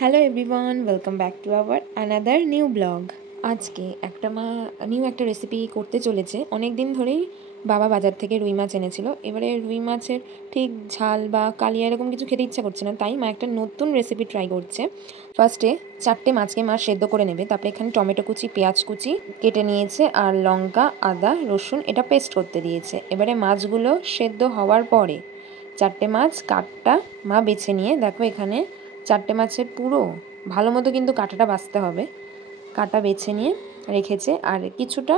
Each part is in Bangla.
Hello everyone, welcome back to our another new blog. আজকে একটা রেসিপি করতে চলেছে। অনেক দিন ধরেই বাবা বাজার থেকে রুই মাছ এনেছিল। এবারে রুই মাছের ঠিক ঝাল বা কালিয়া এরকম কিছু খেতে ইচ্ছা করছে না, তাই মা একটা নতুন রেসিপি ট্রাই করছে। ফার্স্টে 4টে মাছকে মা সেদ্ধ করে নেবে, তারপরে এখানে টমেটো কুচি, পেঁয়াজ কুচি কেটে নিয়েছে, আর লঙ্কা, আদা, রসুন এটা পেস্ট করতে দিয়েছে। এবারে মাছগুলো সেদ্ধ হওয়ার পরে 4টে মাছ কাঠটা মা বেছে নিয়ে, দেখো এখানে 4টে মাছের পুরো ভালো মতো কিন্তু কাঁটাটা বাছতে হবে, কাঁটা বেছে নিয়ে রেখেছে। আর কিছুটা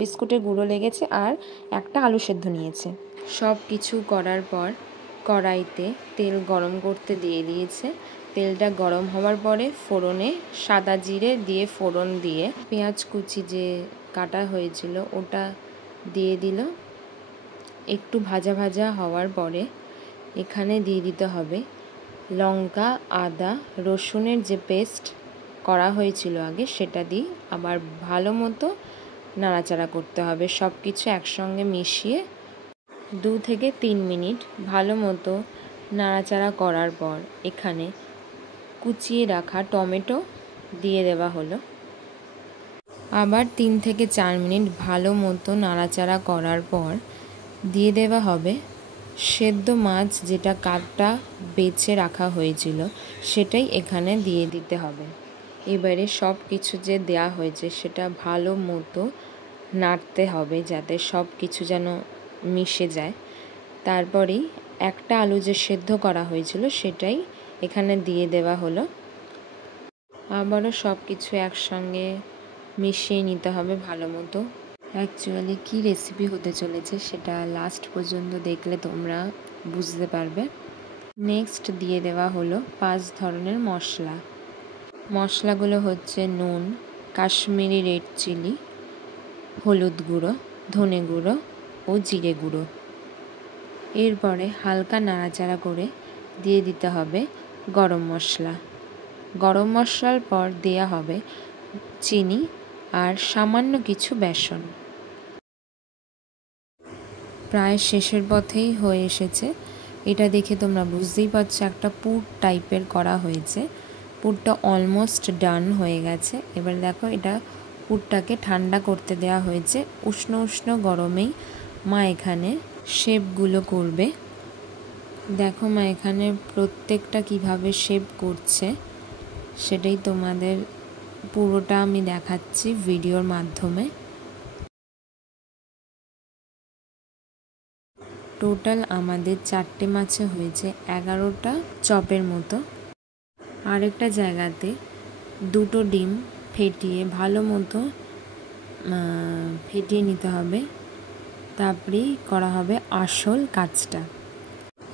বিস্কুটের গুঁড়ো লেগেছে, আর একটা আলু সেদ্ধ নিয়েছে। সব কিছু করার পর কড়াইতে তেল গরম করতে দিয়ে দিয়েছে। তেলটা গরম হওয়ার পরে ফোড়নে সাদা জিরে দিয়ে ফোড়ন দিয়ে পেঁয়াজ কুচি যে কাটা হয়েছিল ওটা দিয়ে দিল। একটু ভাজা ভাজা হওয়ার পরে এখানে দিয়ে দিতে হবে লঙ্কা, আদা, রসুনের যে পেস্ট করা হয়েছিল আগে সেটা দিয়ে আবার ভালো মতো নাড়াচাড়া করতে হবে। সব কিছু একসঙ্গে মিশিয়ে 2 থেকে 3 মিনিট ভালো মতো নাড়াচাড়া করার পর এখানে কুচিয়ে রাখা টমেটো দিয়ে দেওয়া হলো। আবার 3 থেকে 4 মিনিট ভালো মতো নাড়াচাড়া করার পর দিয়ে দেওয়া হবে সেদ্ধ মাছ, যেটা কাঠটা বেছে রাখা হয়েছিল সেটাই এখানে দিয়ে দিতে হবে। এবারে সব কিছু যে দেয়া হয়েছে সেটা ভালো মতো নাড়তে হবে যাতে সব কিছু যেন মিশে যায়। তারপরেই একটা আলু যে সেদ্ধ করা হয়েছিল সেটাই এখানে দিয়ে দেওয়া হলো। আবারও সব কিছু একসঙ্গে মিশিয়ে নিতে হবে ভালো মতো। অ্যাকচুয়ালি কী রেসিপি হতে চলেছে সেটা লাস্ট পর্যন্ত দেখলে তোমরা বুঝতে পারবে। নেক্সট দিয়ে দেওয়া হলো 5 ধরনের মশলা। মশলাগুলো হচ্ছে নুন, কাশ্মীরি রেড চিলি, হলুদ গুঁড়ো, ধনে গুঁড়ো ও জিরে গুঁড়ো। এরপরে হালকা নাড়াচাড়া করে দিয়ে দিতে হবে গরম মশলা। গরম মশলার পর দেয়া হবে চিনি আর সামান্য কিছু বেসন। প্রায় শেষের পথেই হয়ে এসেছে। এটা দেখে তোমরা বুঝতেই পারছো একটা পুর টাইপের করা হয়েছে। পুরটা অলমোস্ট ডান হয়ে গেছে। এবার দেখো এটা পুরটাকে ঠান্ডা করতে দেওয়া হয়েছে। উষ্ণ উষ্ণ গরমেই মা এখানে শেপগুলো করবে। দেখো মা এখানে প্রত্যেকটা কিভাবে শেপ করছে সেটাই তোমাদের পুরোটা আমি দেখাচ্ছি ভিডিওর মাধ্যমে। টোটাল আমাদের 4টে মাছে হয়েছে 11টা চপের মতো। আরেকটা জায়গাতে 2টো ডিম ফেটিয়ে ভালো মতো ফেটিয়ে নিতে হবে, তারপরেই করা হবে আসল কাজটা।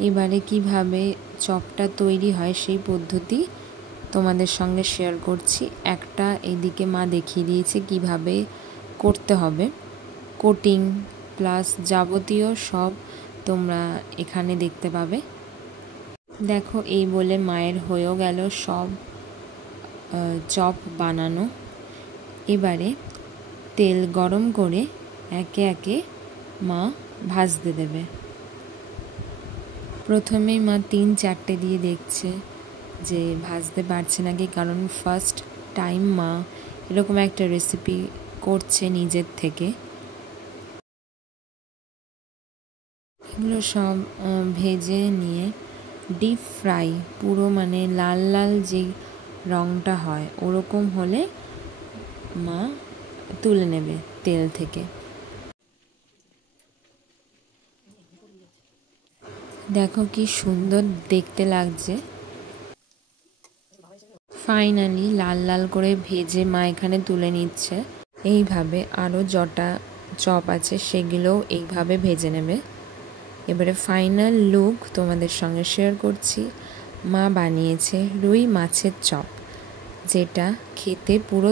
এবারে কিভাবে চপটা তৈরি হয় সেই পদ্ধতি তোমাদের সঙ্গে শেয়ার করছি। একটা এদিকে মা দেখিয়ে দিয়েছে কিভাবে করতে হবে, কোটিং প্লাস যাবতীয় সব তোমরা এখানে দেখতে পাবে। দেখো এই বলে মায়ের হয়েও গেল সব চপ বানানো। এবারে তেল গরম করে একে একে মা ভাজতে দেবে। প্রথমেই মা 3-4টে দিয়ে দেখছে যে ভাজতে পারছে নাকি, কারণ ফার্স্ট টাইম মা এরকম একটা রেসিপি করছে নিজের থেকে। এগুলো সব ভেজে নিয়ে ডিপ ফ্রাই, পুরো মানে লাল লাল যে রঙটা হয় ওরকম হলে মা তুলে নেবে তেল থেকে। দেখো কি সুন্দর দেখতে লাগছে। ফাইনালি লাল লাল করে ভেজে মা এখানে তুলে নিচ্ছে। এইভাবে আরও যটা চপ আছে সেগুলোও এইভাবে ভেজে নেবে। এবারে ফাইনাল লুক তোমাদের সঙ্গে শেয়ার করছি। মা বানিয়েছে রুই মাছের চপ, যেটা খেতে পুরো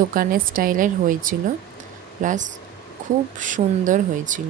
দোকানের স্টাইলের হয়েছিল, প্লাস খুব সুন্দর হয়েছিল।